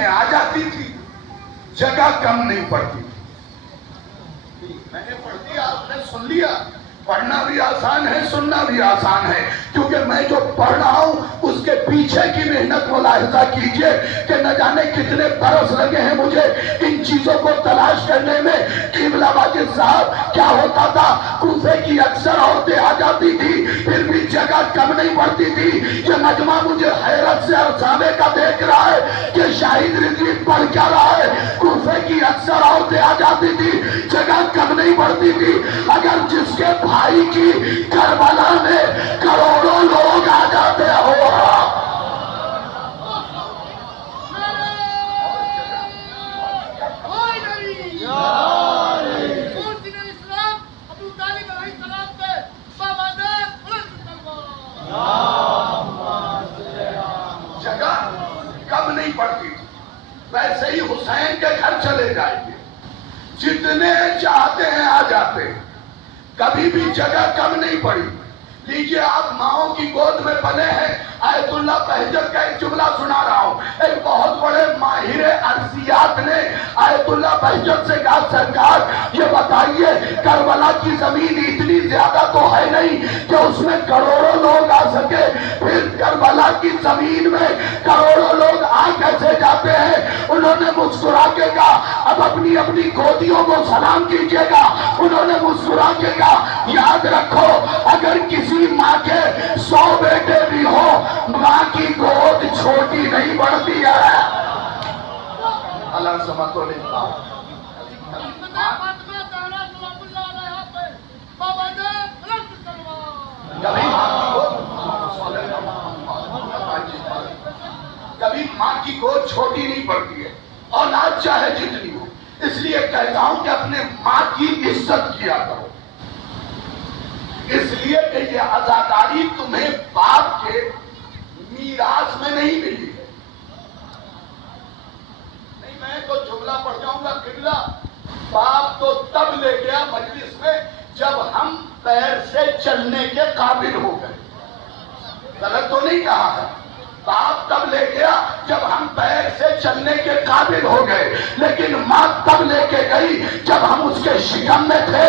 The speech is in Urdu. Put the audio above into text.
میں آ جاتی تھی، جگہ کم نہیں پڑتی. میں نے پڑھ دیا، آپ نے سن لیا. پڑھنا بھی آسان ہے، سننا بھی آسان ہے، کیونکہ میں جو پڑھ رہا ہوں اس کے پیچھے کی محنت ملاحظہ کیجئے کہ نہ جانے کتنے برس لگے ہیں مجھے ان چیزوں کو تلاش کرنے میں. قبلہ واجد صاحب کیا ہوتا تھا، کوفے کی اکثر عورتیں آ جاتی تھی، پھر بھی جگہ کم نہیں پڑتی تھی. یہ مجمع مجھے حیرت سے افسانے کا دیکھ رہا ہے کہ شاہد رضوی پڑھ کیا رہا ہے. کوفے کی اکثر عورتیں آ جاتی تھی، جگہ کم نہیں پڑتی تھی. اگر جس کے بھائی کی کربلا میں کروڑوں لوگ آ جاتے ہو، جگہ کم نہیں پڑتی. ویسے ہی حسین کے گھر چلے جائیے، جتنے چاہتے ہیں آ جاتے ہیں، کبھی بھی جگہ کم نہیں پڑی. لیجئے آپ ماؤں کی گود میں پلے ہیں. آیت اللہ بہجت کا ایک جملہ سنا رہا ہوں. ایک بہت بڑے ماہر ارضیات نے آیت اللہ بہجت سے کہا، سرکار یہ بتائیے کربلا کی زمین اتنی زیادہ تو ہے نہیں کہ اس میں کروڑوں لوگ آ سکے، پھر کربلا کی زمین میں کروڑوں لوگ آ کیسے جاتے ہیں؟ انہوں نے مسکرا کے کہا، اب اپنی اپنی گودیوں کو سلام کیجیے گا. انہوں نے مسکرا کے کہا، یاد رکھو اگر کسی ماں کے 100 بیٹے بھی ہو، ماں کی گود چھوٹی نہیں بڑھتی ہے. اللہ سمت و لکھا. کبھی ماں کی گود چھوٹی نہیں پڑتی ہے، اولاد چاہے جتنی ہو. اس لیے کہتا ہوں کہ اپنے ماں کی عزت کیا کرو، اس لیے کہ یہ عزاداری تمہیں باپ کے میراث میں نہیں ملی ہے. نہیں میں تو جملہ پڑھ جاؤں گا، قبلہ باپ تو تب لے گیا مجلس میں جب ہم پیر سے چلنے کے قابل ہو گئے. غلط تو نہیں کہا ہے، باپ تب لے گیا جب ہم پیر سے چلنے کے قابل ہو گئے، لیکن ماں تب لے کے گئی جب ہم اس کے شکم میں تھے.